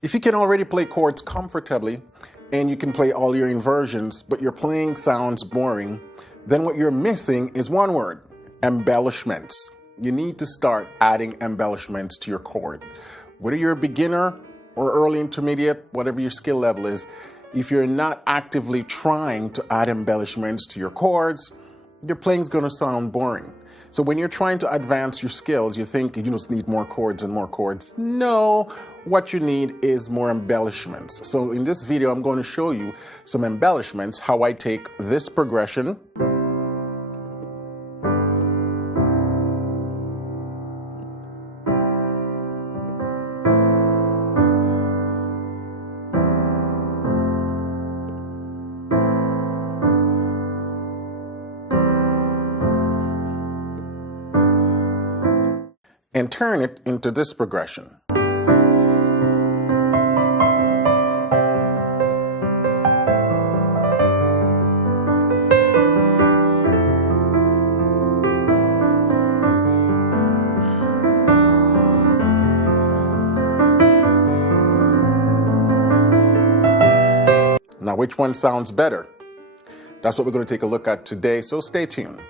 If you can already play chords comfortably and you can play all your inversions, but your playing sounds boring, then what you're missing is one word: embellishments. You need to start adding embellishments to your chord. Whether you're a beginner or early intermediate, whatever your skill level is, if you're not actively trying to add embellishments to your chords, your playing's going to sound boring. So when you're trying to advance your skills, you think you just need more chords and more chords. No, what you need is more embellishments. So in this video, I'm going to show you some embellishments, how I take this progression and turn it into this progression. Now, which one sounds better? That's what we're going to take a look at today, so stay tuned.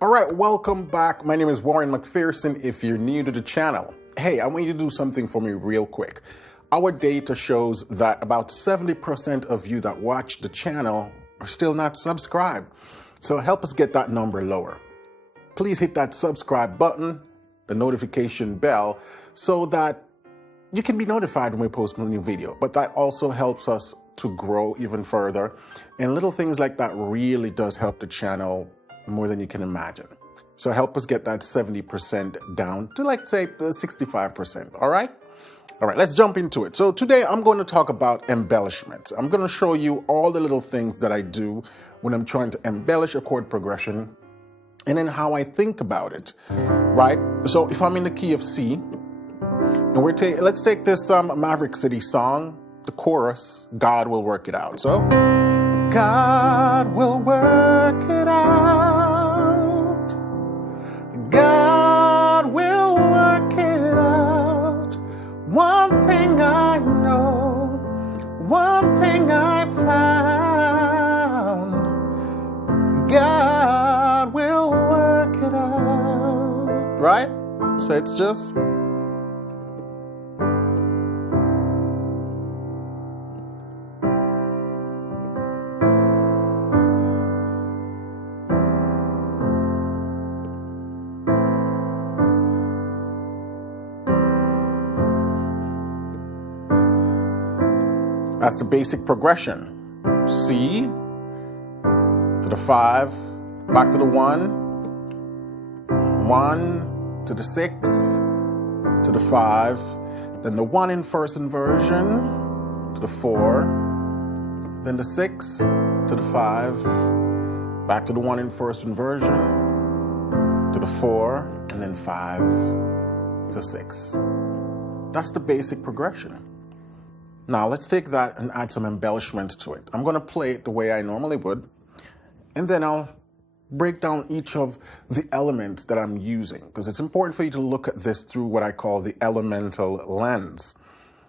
All right, welcome back. My name is Warren McPherson. If you're new to the channel, hey, I want you to do something for me real quick. Our data shows that about 70% of you that watch the channel are still not subscribed. So help us get that number lower. Please hit that subscribe button, the notification bell, so that you can be notified when we post a new video. But that also helps us to grow even further. And little things like that really does help the channel more than you can imagine. So help us get that 70% down to, like, say, 65%. All right? All right, let's jump into it. So today I'm going to talk about embellishment. I'm going to show you all the little things that I do when I'm trying to embellish a chord progression, and then how I think about it, right? So if I'm in the key of C, and let's take this Maverick City song, the chorus, God will work it out. So, God will work it out. God will work it out. One thing I know, one thing I found, God will work it out. Right? So it's just that's the basic progression. C to the 5, back to the 1, 1 to the 6, to the 5, then the 1 in first inversion, to the 4, then the 6 to the 5, back to the 1 in first inversion, to the 4, and then 5 to 6. That's the basic progression. Now let's take that and add some embellishments to it. I'm going to play it the way I normally would, and then I'll break down each of the elements that I'm using, because it's important for you to look at this through what I call the elemental lens.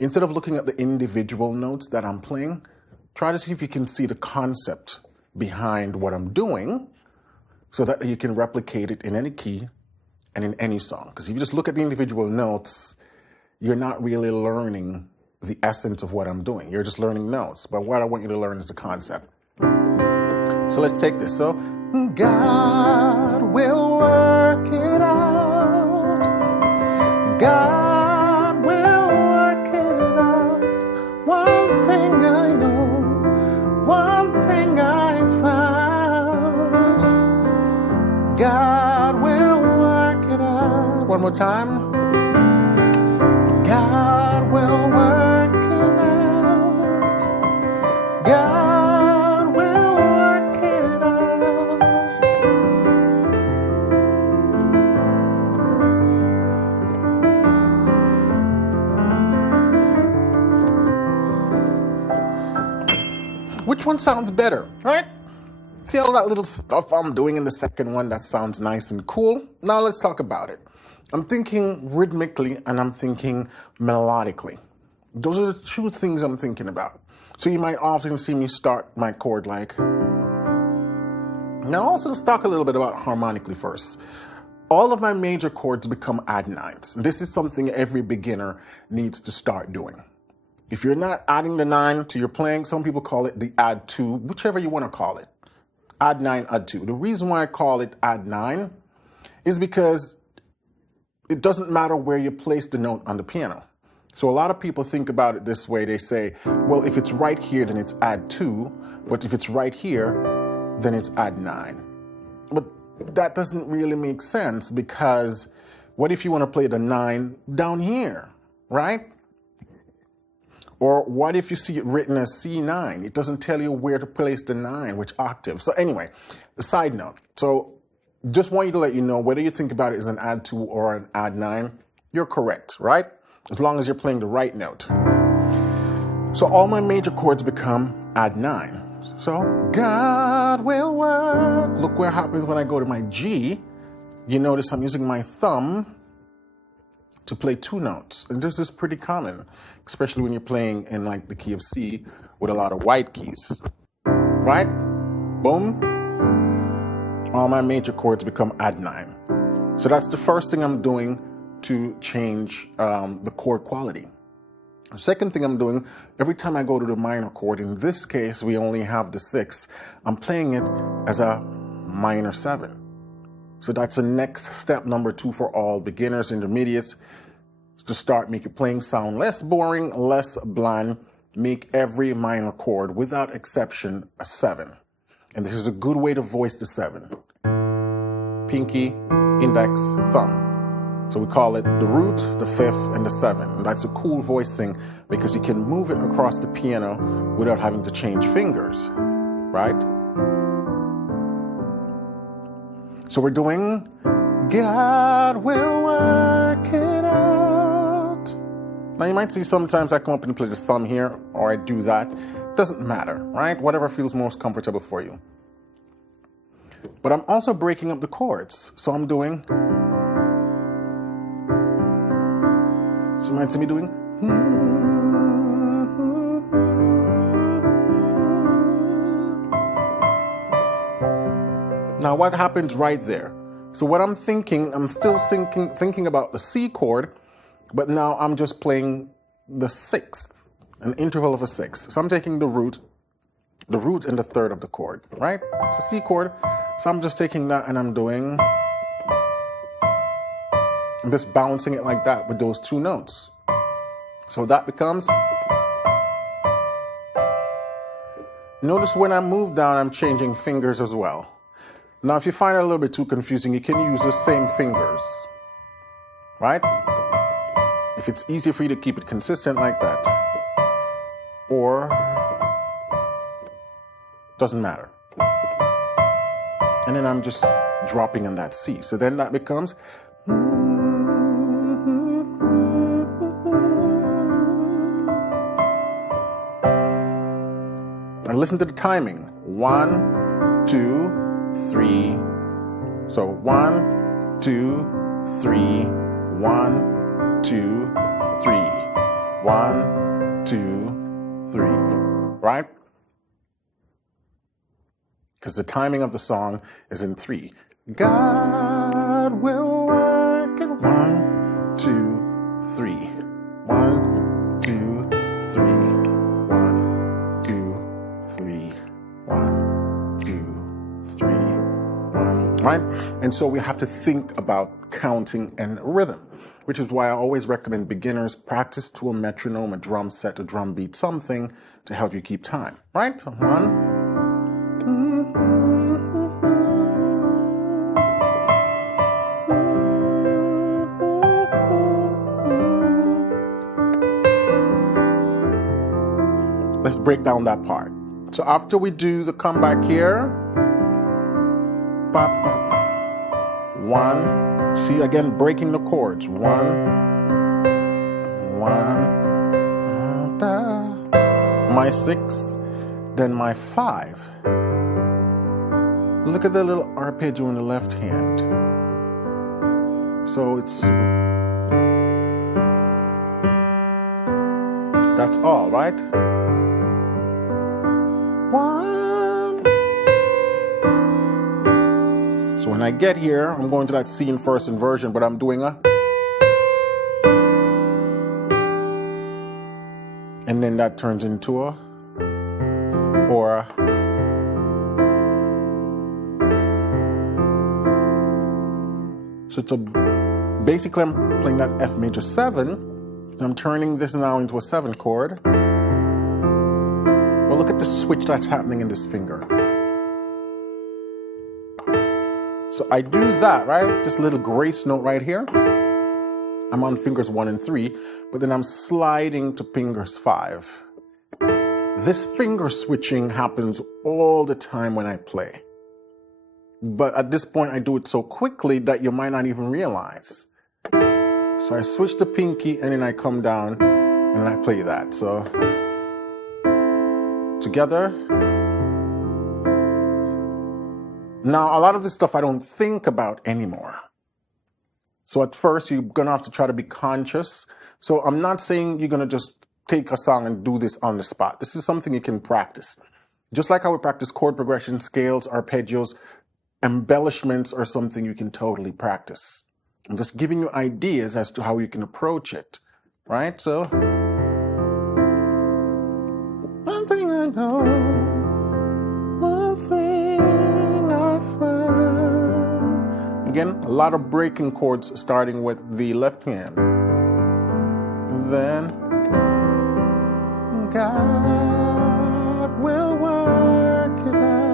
Instead of looking at the individual notes that I'm playing, try to see if you can see the concept behind what I'm doing so that you can replicate it in any key and in any song. Because if you just look at the individual notes, you're not really learning the essence of what I'm doing. You're just learning notes. But what I want you to learn is the concept. So let's take this. So, God will work it out. God will work it out. One thing I know, one thing I found. God will work it out. One more time. God will work it out. God will work it out. Which one sounds better, right? See all that little stuff I'm doing in the second one that sounds nice and cool? Now let's talk about it. I'm thinking rhythmically and I'm thinking melodically. Those are the two things I'm thinking about. So you might often see me start my chord like. Now also let's talk a little bit about harmonically first. All of my major chords become add nines. This is something every beginner needs to start doing. If you're not adding the 9 to your playing, some people call it the add 2, whichever you want to call it. Add 9, add 2. The reason why I call it add 9 is because it doesn't matter where you place the note on the piano. So a lot of people think about it this way. They say, well, if it's right here, then it's add 2. But if it's right here, then it's add 9. But that doesn't really make sense, because what if you want to play the 9 down here, right? Or what if you see it written as C9? It doesn't tell you where to place the 9, which octave. So anyway, a side note. So just want you to let you know, whether you think about it as an add 2 or an add 9, you're correct, right? As long as you're playing the right note. So all my major chords become add 9. So God will work. Look what happens when I go to my G. You notice I'm using my thumb to play 2 notes. And this is pretty common, especially when you're playing in like the key of C with a lot of white keys. Right? Boom. All my major chords become add 9. So that's the first thing I'm doing to change the chord quality. The second thing I'm doing, every time I go to the minor chord, in this case we only have the 6, I'm playing it as a minor 7. So that's the next step, number 2 for all beginners, intermediates, to start make your playing sound less boring, less bland. Make every minor chord, without exception, a 7. And this is a good way to voice the 7. Pinky, index, thumb. So we call it the root, the 5th, and the 7th. And that's a cool voicing because you can move it across the piano without having to change fingers, right? So we're doing God will work it out. Now you might see sometimes I come up and play the thumb here, or I do that. Doesn't matter, right? Whatever feels most comfortable for you. But I'm also breaking up the chords. So I'm doing. So you might see me doing. Now what happens right there? So what I'm thinking, I'm still thinking about the C chord, but now I'm just playing the 6th, an interval of a 6. So I'm taking the root and the 3rd of the chord, right? It's a C chord. So I'm just taking that and I'm doing. I'm just bouncing it like that with those 2 notes. So that becomes. Notice when I move down, I'm changing fingers as well. Now, if you find it a little bit too confusing, you can use the same fingers, right? If it's easier for you to keep it consistent like that. Or, doesn't matter. And then I'm just dropping on that C. So then that becomes. And listen to the timing. 1, 2, 3. So 1, 2, 3. 1, 2, 3. 1, 2, 3. Right? Because the timing of the song is in 3. God will work it. 1, 2, 3. 1, 2, 3. 1, 2, 3. 1, 2, 3. 1. Right? And so we have to think about counting and rhythm, which is why I always recommend beginners practice to a metronome, a drum set, a drum beat, something to help you keep time. Right? 1. Let's break down that part. So after we do the comeback here, 1, see again, breaking the chords. 1, 1, my 6, then my 5. Look at the little arpeggio in the left hand. So that's all, right? 1. So when I get here, I'm going to that C in first inversion, but I'm doing a, and then that turns into a, or a. So it's basically I'm playing that F major 7, and I'm turning this now into a 7 chord. Well, look at the switch that's happening in this finger. So I do that, right? This little grace note right here. I'm on fingers 1 and 3, but then I'm sliding to fingers 5. This finger switching happens all the time when I play. But at this point, I do it so quickly that you might not even realize. So I switch the pinky and then I come down and I play that. So together. Now, a lot of this stuff I don't think about anymore. So at first, you're going to have to try to be conscious. So I'm not saying you're going to just take a song and do this on the spot. This is something you can practice. Just like how we practice chord progression, scales, arpeggios, embellishments are something you can totally practice. I'm just giving you ideas as to how you can approach it, right? So, one thing I know, one thing I found. Again, a lot of breaking chords starting with the left hand. Then, God will work it out.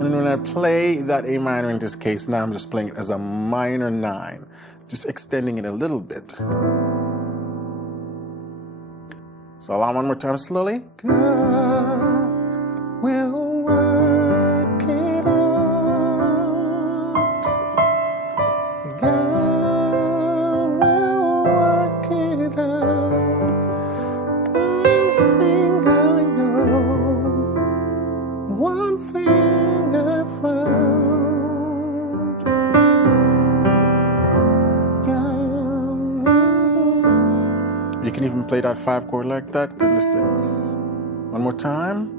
And when I play that A minor in this case, now I'm just playing it as a minor 9, just extending it a little bit. So allow one more time slowly. God will work it out. God will work it out. One thing I know, one thing I found. You can even play that 5 chord like that, then the 6. One more time.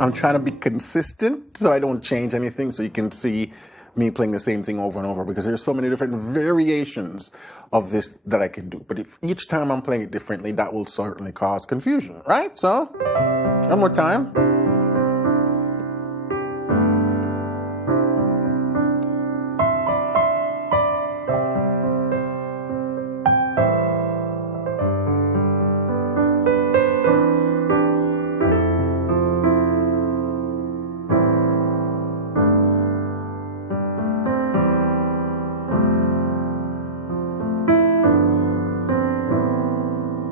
I'm trying to be consistent so I don't change anything, so you can see me playing the same thing over and over, because there's so many different variations of this that I can do. But if each time I'm playing it differently, that will certainly cause confusion, right? So, one more time.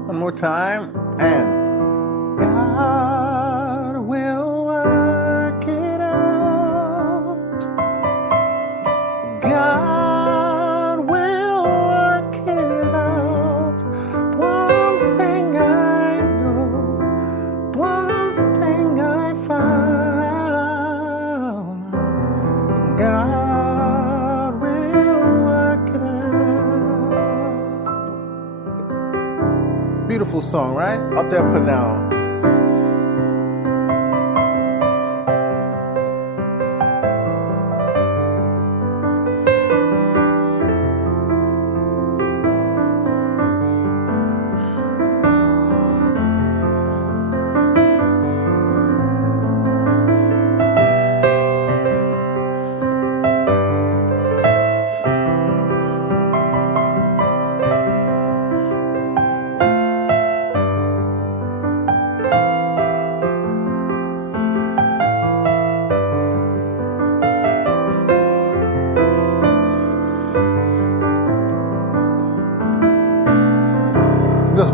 One more time, and God will work it out. God will work it out. One thing I know, one thing I found. God will work it out. Beautiful song, right? Up there for now.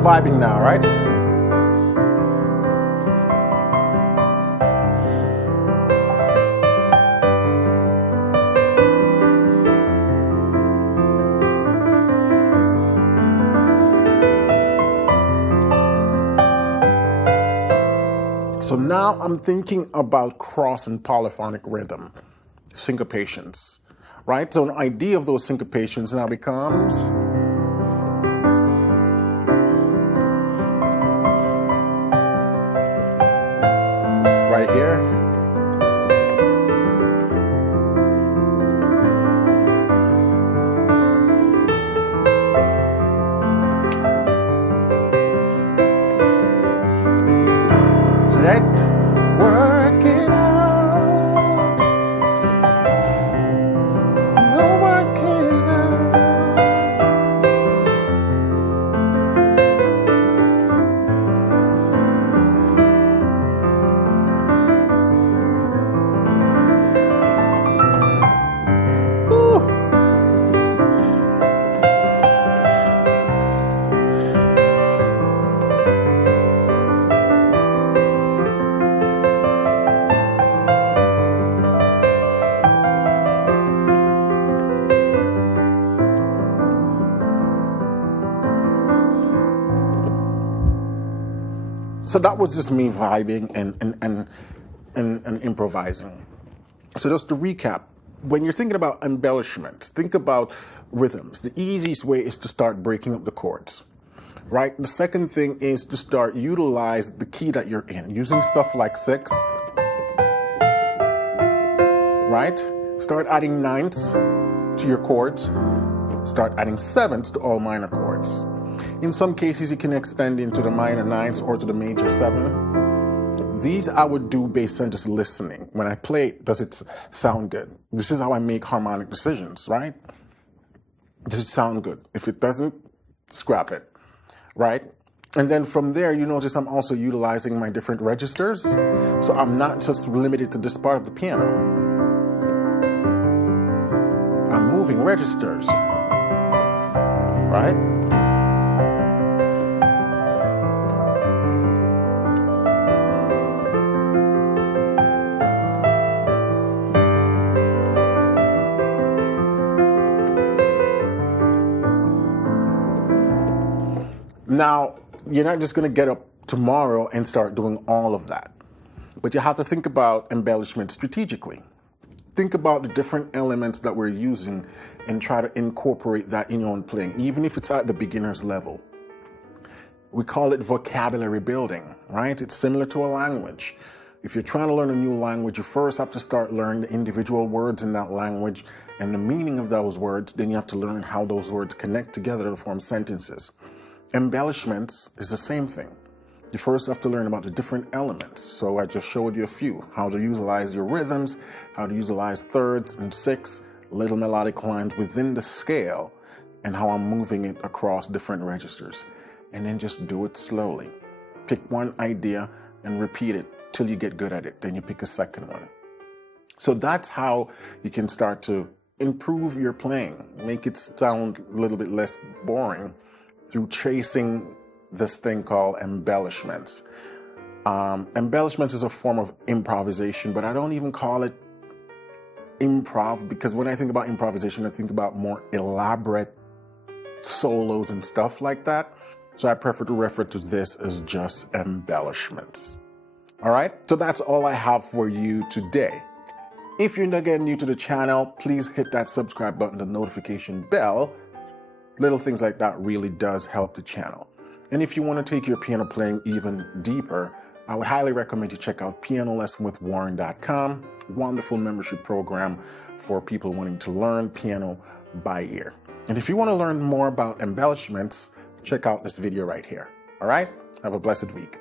vibing now, right? So now I'm thinking about cross and polyphonic rhythm, syncopations, right? So an idea of those syncopations now becomes right here. So that work it out. No work it out. So that was just me vibing and improvising. So just to recap, when you're thinking about embellishments, think about rhythms. The easiest way is to start breaking up the chords, right? The second thing is to start utilize the key that you're in, using stuff like sixth, right? Start adding ninths to your chords. Start adding sevenths to all minor chords. In some cases, you can extend into the minor ninths or to the major seven. These I would do based on just listening. When I play, does it sound good? This is how I make harmonic decisions, right? Does it sound good? If it doesn't, scrap it, right? And then from there, you notice I'm also utilizing my different registers. So I'm not just limited to this part of the piano. I'm moving registers, right? Now, you're not just going to get up tomorrow and start doing all of that, but you have to think about embellishment strategically. Think about the different elements that we're using and try to incorporate that in your own playing, even if it's at the beginner's level. We call it vocabulary building, right? It's similar to a language. If you're trying to learn a new language, you first have to start learning the individual words in that language and the meaning of those words. Then you have to learn how those words connect together to form sentences. Embellishments is the same thing. You first have to learn about the different elements. So I just showed you a few, how to utilize your rhythms, how to utilize thirds and sixths, little melodic lines within the scale, and how I'm moving it across different registers. And then just do it slowly. Pick one idea and repeat it till you get good at it. Then you pick a second one. So that's how you can start to improve your playing, make it sound a little bit less boring, through chasing this thing called embellishments. Embellishments is a form of improvisation, but I don't even call it improv, because when I think about improvisation, I think about more elaborate solos and stuff like that. So I prefer to refer to this as just embellishments. All right, so that's all I have for you today. If you're again new to the channel, please hit that subscribe button, the notification bell. Little things like that really does help the channel. And if you want to take your piano playing even deeper, I would highly recommend you check out pianolessonwithwarren.com. Wonderful membership program for people wanting to learn piano by ear. And if you want to learn more about embellishments, check out this video right here. All right? Have a blessed week.